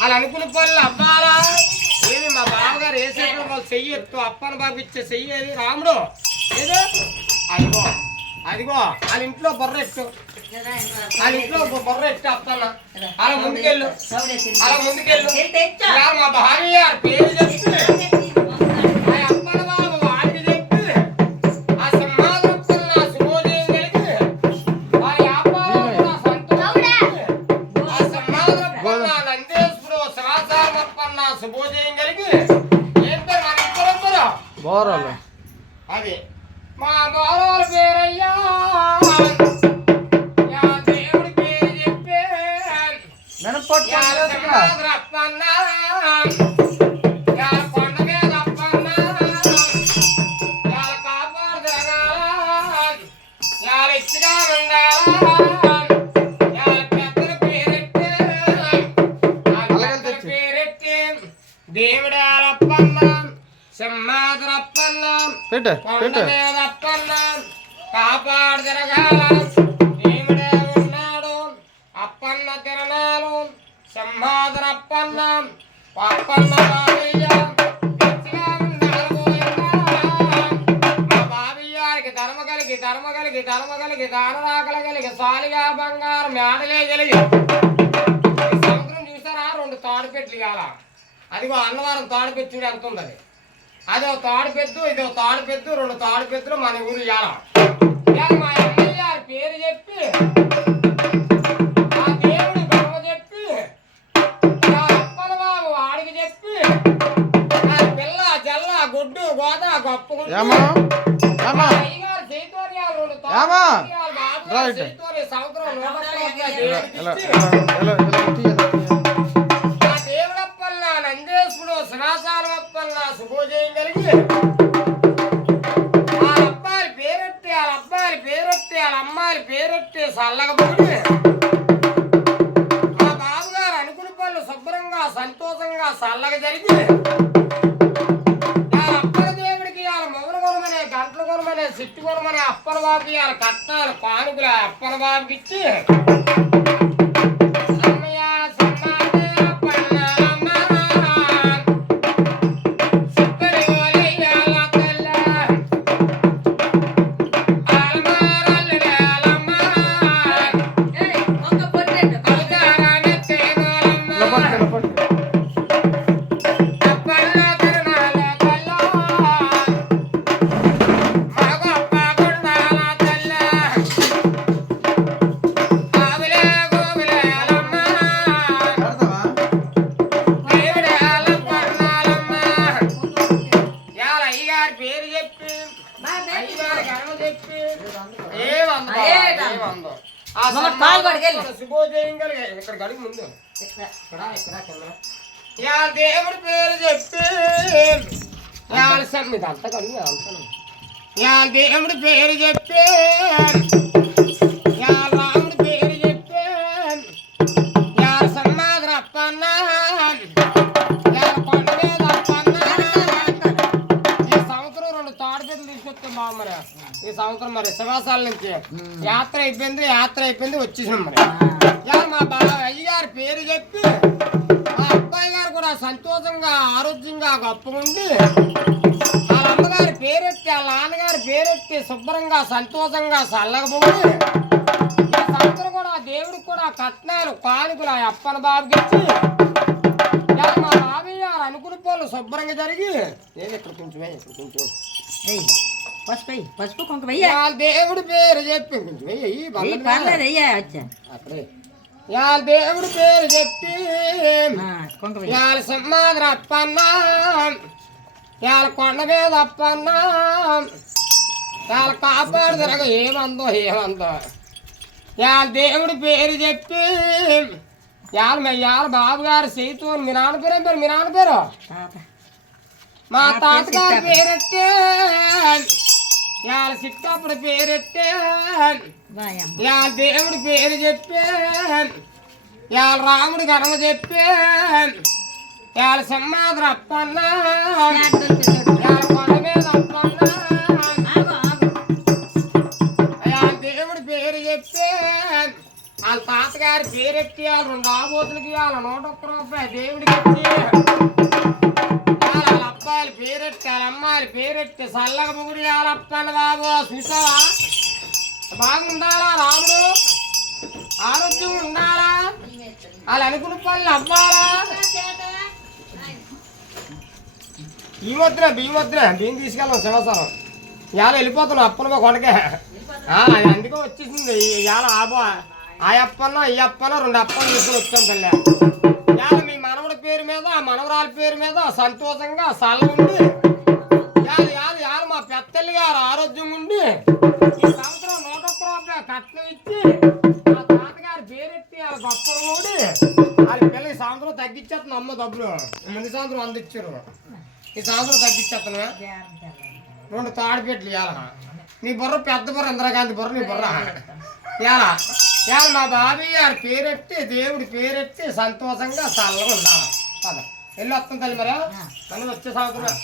వాళ్ళు అనుకున్న పనులు అబ్బాలా ఏది మా బావగారు వేసేటప్పుడు వాళ్ళు చెయ్యి ఎత్తు అప్పని బాబు ఇచ్చే చెయ్యి ఏది రాముడు ఏదో అదిగో అదిగో వాళ్ళ ఇంట్లో బొర్రెట్టు వాళ్ళ ఇంట్లో బొర్రెట్టు అప్పన్న అలా ముందుకెళ్ళు మా భార్య పేరు చెప్తే అప్పన బాబు వాడికి చెప్పి ఆ సింహాద్రప్పన్న నా శుభోదయం కలిగి వారి వ్యాపారం కూడా సంతోషం ఆ సింహాద్రప్పన్న నందేశ్వరుడు శివాచారమప్పన్న శుభోదయం కలిగి ఏంటో మన ఇద్దరు అది మా బోరాల పేరయ్యా దేవుడి పేరు చెప్పే అప్పన్న కొండ మీద అప్పన్న కాపాడు తిరగాల ఇచ్చిగా ఉండాల పెద్దల పేరెట్టి దేవుడాలప్పన్న సింహాద్రప్పన్న కొండ మీద అప్పన్న కాపాడు తిరగాల దేవుడే ఉన్నాడు అప్పన్న తిరణాలు సింహాద్రప్పన్న అప్పన్న బాబయ్య మా బాబయ్యానికి ధర్మ కలిగి దానరాకలగలిగి సాలిగా బంగారం మేడలే కలిగి సముద్రం చూసారా 2 తాడుపెట్లు ఇవాళ అదిగో అన్నవరం తాడుపెట్టు చూడు ఎంత ఉంది అదో తాడుపెద్దు ఇదో తాడుపెద్దు 2 తాడుపెద్దులు మన ఊరు ఇవాళ మా అమ్మయ్య పేరు చెప్పి ఆ దేవుడి గొడవ చెప్పి అప్పల బాబు వాడికి చెప్పి పిల్ల జల్ల గుడ్డు గోద గొప్ప అయ్యగారు చైతన్యాలు 2 తాడు చైతన్య సంవత్సరం నందేశ్వరుడు శివాచారమప్పన్న శుభోదయం కలిగి వాళ్ళ అబ్బాయి పేరెట్టి వాళ్ళ అబ్బాయి పేరెట్టి వాళ్ళ అమ్మాయి పేరెట్టి చల్లగబడి మా బాబుగారు అనుకుని పనులు శుభ్రంగా సంతోషంగా చల్లగా జరిగి వాళ్ళ అప్పల దేవుడికి వాళ్ళ మొదలు కొనమనే గంటలు కొనమనే సిట్టు కొనమనే అప్పల బాబుకి వాళ్ళ కట్నాలు కానుకలు అప్పల బాబుకి ఇచ్చి శుభోదయం కలిగి ఇక్కడ గడికి ముందు దేవుడి పేరు చెప్పి ఇదంతా కడిగి దేవుడి పేరు చెప్పి రాముడి పేరు చెప్పి సన్నాద్ర అప్పన్న కొండ మీద అప్పన్న ఈ సంవత్సరం 2 తాడుపెట్లు తీసుకొస్తే బాగుమరి ఈ సంవత్సరం మరి శివాసాల నుంచి యాత్ర అయిపోయింది వచ్చేసాం మరి మా అయ్యగారి పేరు చెప్పి మా అబ్బాయి గారు కూడా సంతోషంగా ఆరోగ్యంగా గొప్పగుండి వాళ్ళ అమ్మగారి పేరెట్టి వాళ్ళ నాన్నగారి పేరెట్టి శుభ్రంగా సంతోషంగా చల్లగపోయి ఈ సంవత్సరం కూడా దేవుడికి కూడా కట్నాలు కానుకలు ఆ అప్పన బాబుకి ఇచ్చి మా బాబయ్య గారు అనుకుని పనులు శుభ్రంగా జరిగి నేను ఇక్కడ కొంచెం పసుపు కుంకుమ దేవుడి పేరు చెప్పి అక్కడే దేవుడి పేరు చెప్పి సింహాద్ర అప్పన్న కొండ మీద అప్పన్న కాపాడు తిరగ ఏమందో దేవుడి పేరు చెప్పి బాబు గారు చేతు మీ నాన్న పేరు మా తాతగారి పేరెట్టే సిట్టప్పుడు పేరెట్టే దేవుడి పేరు చెప్పే రాముడి గర్వ చెప్పే సింహాద్ర అప్పన్న కొండ మీద అప్పన్న దేవుడి పేరు చెప్పే వాళ్ళ తాతగారి పేరెట్టి ఇవ్వాలి, 2 ఆబోతులకి ఇవ్వాలి, 101 రూపాయలు దేవుడికి ఇచ్చి వాళ్ళ అబ్బాయిలు పేరెట్టి, వాళ్ళ అమ్మాయిలు పేరెట్టి చల్లగా ముగుడు ఇవ్వాలప్పని బాబు. చూసావా బాగుండాలా రాముడు, ఆరోగ్యం ఉండాలా, వాళ్ళు అనుకున్న పనులు అవ్వాలా. బియ్యం తీసుకెళ్ళాం సింహాసనం. ఇవాళ వెళ్ళిపోతున్నాం అప్పన మా కొడకే. అందుకే వచ్చేసింది ఇవాళ ఆ అప్పన్న ఈ అప్పన్న 2 అప్పలు తీసుకుని వచ్చాం తల్లి. ఇవాళ మీ మనవడి పేరు మీద ఆ మనవరాలి పేరు మీద సంతోషంగా ఉండి ఇవాళ మా పెద్దల్లి గారు ఆరోగ్యం ఉండి ఈ సంవత్సరం 101 రూపాయలు కట్నం ఇచ్చి మా తాతగారి పేరెత్తి వాళ్ళ గొప్పలు కూడి వాళ్ళ పిల్లలు ఈ సంవత్సరం తగ్గించేస్తాను. అమ్మ డబ్బులు ముందు సంవత్సరం అందించారు, ఈ సంవత్సరం తగ్గించేస్తాను. 2 తాడిపెట్లు ఇవాళ నీ బుర్ర పెద్ద బుర్ర, ఇందిరాగాంధీ బుర్ర నీ బుర్ర. ఇవాళ మా బాబీ గారి పేరెట్టి దేవుడి పేరెట్టి సంతోషంగా చల్లగా ఉండాలి. వెళ్ళి వస్తాం తల్లి మరి, మళ్ళీ వచ్చే సంవత్సరం